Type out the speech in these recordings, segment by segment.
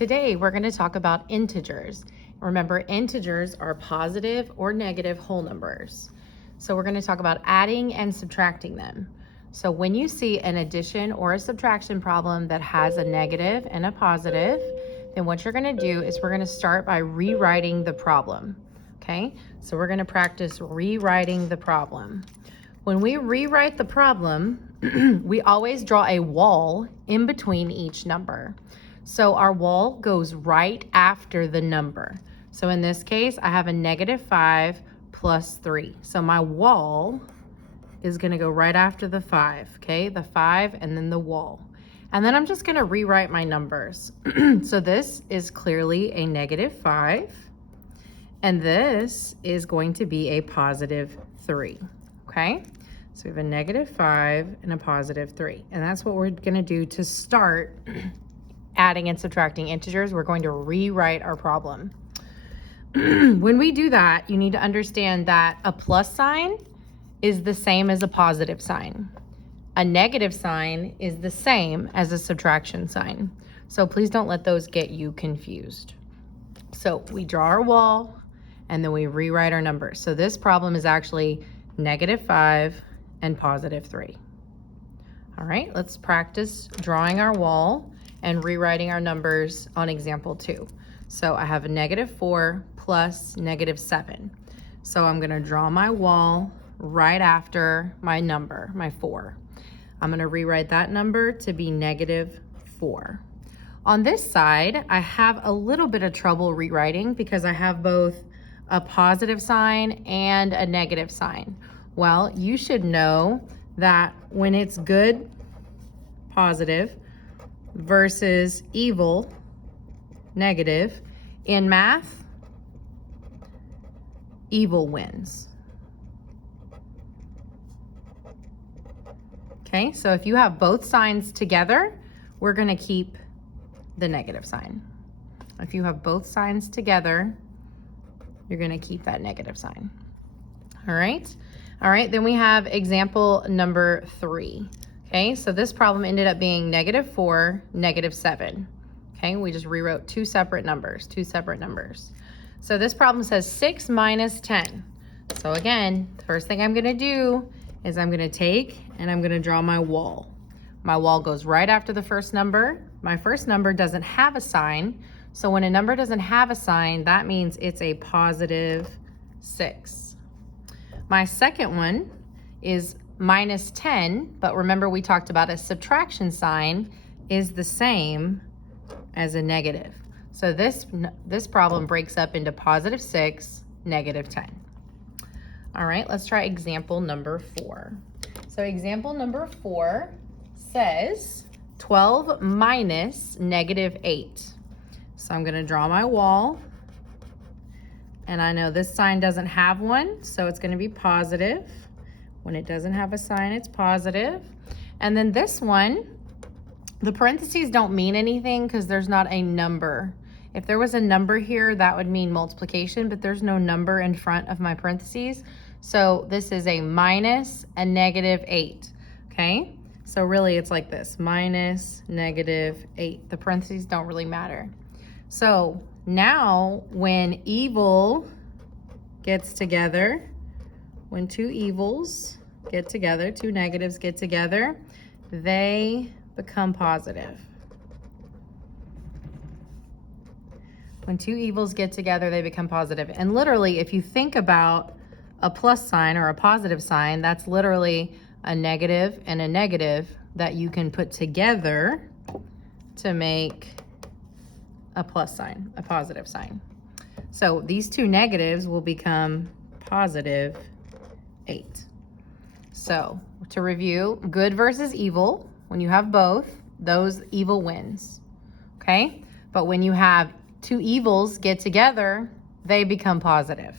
Today we're going to talk about integers. Remember, integers are positive or negative whole numbers. So we're going to talk about adding and subtracting them. So when you see an addition or a subtraction problem that has a negative and a positive, then what you're going to do is we're going to start by rewriting the problem. Okay, so we're going to practice rewriting the problem. When we rewrite the problem, we always draw a wall in between each number. So our wall goes right after the number. So in this case, I have a -5 plus 3. So my wall is going to go right after the 5, okay? The 5 and then the wall. And then I'm just going to rewrite my numbers. So this is clearly a -5, and this is going to be a +3, okay? So we have a -5 and a +3. And that's what we're going to do to start adding and subtracting integers. We're going to rewrite our problem. When we do that, you need to understand that a plus sign is the same as a positive sign. A negative sign is the same as a subtraction sign. So please don't let those get you confused. So we draw our wall and then we rewrite our numbers. So this problem is actually -5 and +3. All right, let's practice drawing our wall and rewriting our numbers on example 2. So I have a -4 plus -7. So I'm going to draw my wall right after my number, my 4. I'm going to rewrite that number to be -4. On this side, I have a little bit of trouble rewriting because I have both a positive sign and a negative sign. Well, you should know that when it's good, positive, versus evil, negative, in math, evil wins. Okay, so if you have both signs together, we're going to keep the negative sign. If you have both signs together, you're going to keep that negative sign. All right, then we have example number 3. Okay, so this problem ended up being -4, -7. Okay, we just rewrote two separate numbers. So this problem says 6 minus 10. So again, the first thing I'm gonna do is I'm gonna take and I'm gonna draw my wall. My wall goes right after the first number. My first number doesn't have a sign. So when a number doesn't have a sign, that means it's a +6. My second one is -10, but remember we talked about a subtraction sign is the same as a negative. So this problem breaks up into +6, -10. All right, let's try example number 4. So example number 4 says 12 minus -8. So I'm gonna draw my wall, and I know this sign doesn't have one, so it's gonna be positive. When it doesn't have a sign, it's positive. And then this one, the parentheses don't mean anything because there's not a number. If there was a number here, that would mean multiplication, but there's no number in front of my parentheses. So this is a minus a -8, okay? So really it's like this, minus -8. The parentheses don't really matter. So now when evil gets together, when two evils get together, two negatives get together, they become positive. When two evils get together, they become positive. And literally, if you think about a plus sign or a positive sign, that's literally a negative and a negative that you can put together to make a plus sign, a positive sign. So these two negatives will become +8. So to review, good versus evil, when you have both, those evil wins, okay? But when you have two evils get together, they become positive,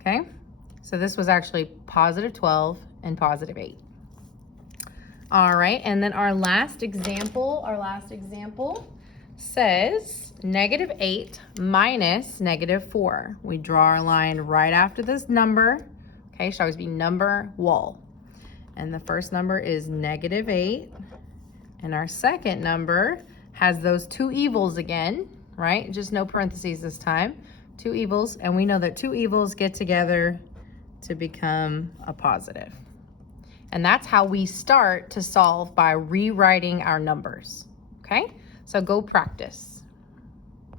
okay? So this was actually +12 and +8. All right, and then our last example says -8 minus -4. We draw our line right after this number. Okay, should always be number wall. And the first number is -8. And our second number has those two evils again, right? Just no parentheses this time. Two evils, and we know that two evils get together to become a positive. And that's how we start to solve, by rewriting our numbers, okay? So go practice.